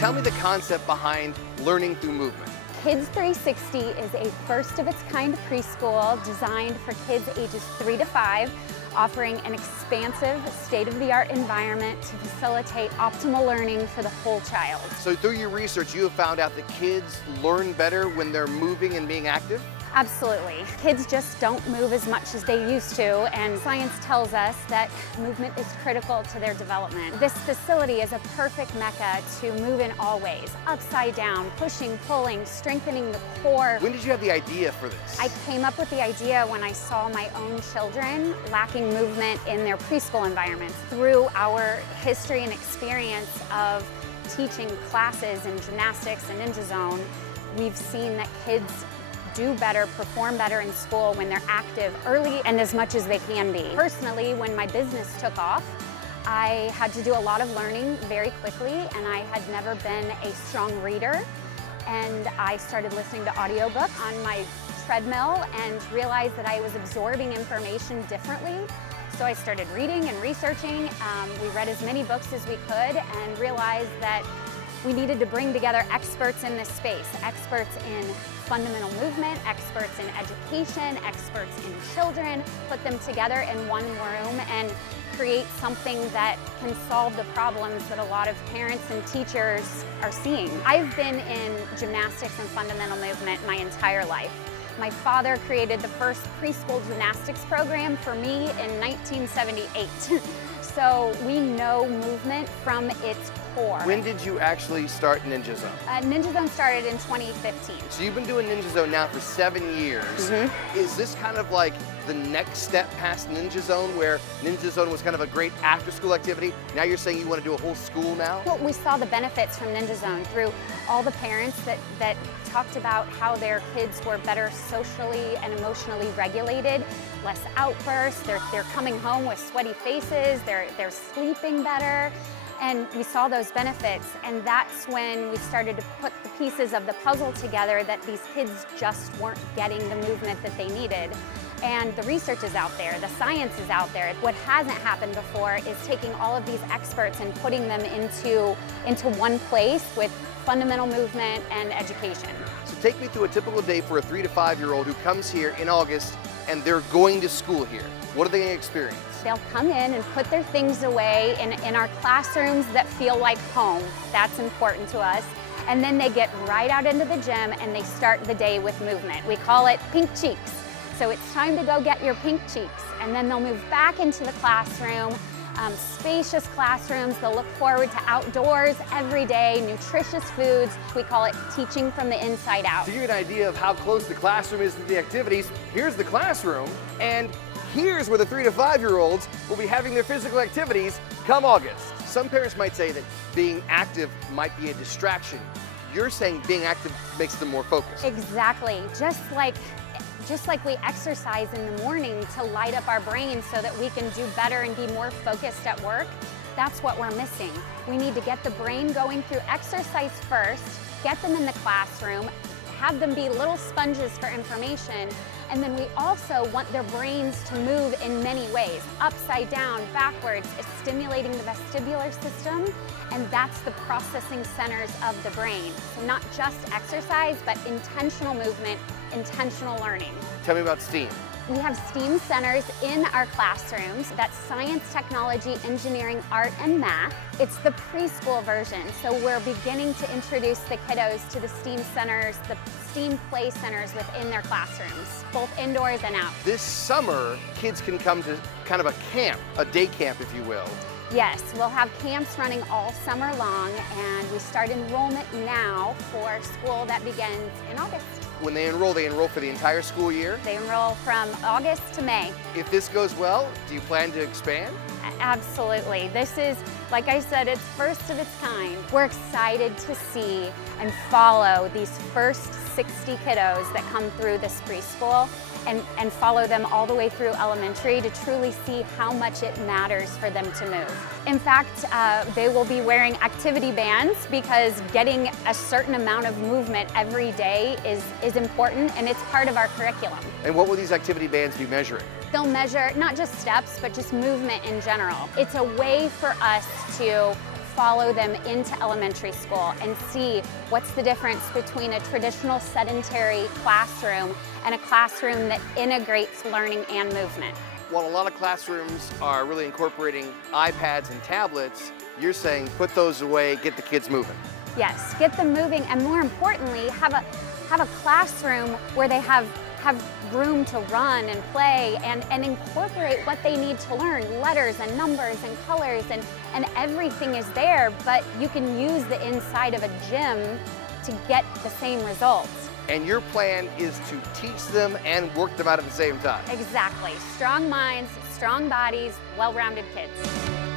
Tell me the concept behind learning through movement. Kids 360 is a first of its kind preschool designed for kids ages 3 to 5, offering an expansive, state-of-the-art environment to facilitate optimal learning for the whole child. So through your research, you have found out that kids learn better when they're moving and being active? Absolutely. Kids just don't move as much as they used to, and science tells us that movement is critical to their development. This facility is a perfect mecca to move in all ways, upside down, pushing, pulling, strengthening the core. When did you have the idea for this? I came up with the idea when I saw my own children lacking movement in their preschool environments. Through our history and experience of teaching classes in gymnastics and Ninja Zone, we've seen that kids do better, perform better in school when they're active early and as much as they can be. Personally, when my business took off, I had to do a lot of learning very quickly, and I had never been a strong reader. And I started listening to audiobooks on my treadmill and realized that I was absorbing information differently. So I started reading and researching. We read as many books as we could and realized that we needed to bring together experts in this space, experts in fundamental movement, experts in education, experts in children, put them together in one room and create something that can solve the problems that a lot of parents and teachers are seeing. I've been in gymnastics and fundamental movement my entire life. My father created the first preschool gymnastics program for me in 1978. So we know movement from its core. When did you actually start Ninja Zone? Ninja Zone started in 2015. So you've been doing Ninja Zone now for 7 years. Mm-hmm. Is this kind of like the next step past Ninja Zone, where Ninja Zone was kind of a great after-school activity? Now you're saying you want to do a whole school now? Well, we saw the benefits from Ninja Zone through all the parents that talked about how their kids were better socially and emotionally regulated, less outbursts, they're coming home with sweaty faces, they're sleeping better. And we saw those benefits, and that's when we started to put the pieces of the puzzle together that these kids just weren't getting the movement that they needed. And the research is out there, the science is out there. What hasn't happened before is taking all of these experts and putting them into one place with fundamental movement and education. So take me through a typical day for a 3 to 5-year-old who comes here in August and they're going to school here. What are they going to experience? They'll come in and put their things away in our classrooms that feel like home. That's important to us. And then they get right out into the gym and they start the day with movement. We call it pink cheeks. So it's time to go get your pink cheeks. And then they'll move back into the classroom, spacious classrooms. They'll look forward to outdoors every day, nutritious foods. We call it teaching from the inside out. To give you an idea of how close the classroom is to the activities, here's the classroom, and here's where the 3 to 5-year-olds will be having their physical activities come August. Some parents might say that being active might be a distraction. You're saying being active makes them more focused. Exactly. Just like we exercise in the morning to light up our brains so that we can do better and be more focused at work, that's what we're missing. We need to get the brain going through exercise first, get them in the classroom, have them be little sponges for information, and then we also want their brains to move in many ways, upside down, backwards, stimulating the vestibular system, and that's the processing centers of the brain. So not just exercise, but intentional movement, intentional learning. Tell me about STEAM. We have STEAM centers in our classrooms. That's science, technology, engineering, art, and math. It's the preschool version, so we're beginning to introduce the kiddos to the STEAM centers, the STEAM play centers within their classrooms, both indoors and out. This summer, kids can come to kind of a camp, a day camp, if you will. Yes, we'll have camps running all summer long, and we start enrollment now for school that begins in August. When they enroll for the entire school year? They enroll from August to May. If this goes well, do you plan to expand? Absolutely. This is, like I said, it's first of its kind. We're excited to see and follow these first 60 kiddos that come through this preschool and follow them all the way through elementary to truly see how much it matters for them to move. In fact, they will be wearing activity bands because getting a certain amount of movement every day is important, and it's part of our curriculum. And what will these activity bands be measuring? They'll measure not just steps, but just movement in general. It's a way for us to follow them into elementary school and see what's the difference between a traditional sedentary classroom and a classroom that integrates learning and movement. While a lot of classrooms are really incorporating iPads and tablets, you're saying put those away, get the kids moving. Yes, get them moving, and more importantly, have a classroom where they have room to run and play and incorporate what they need to learn, letters and numbers and colors, and everything is there, but you can use the inside of a gym to get the same results. And your plan is to teach them and work them out at the same time. Exactly. Strong minds, strong bodies, well-rounded kids.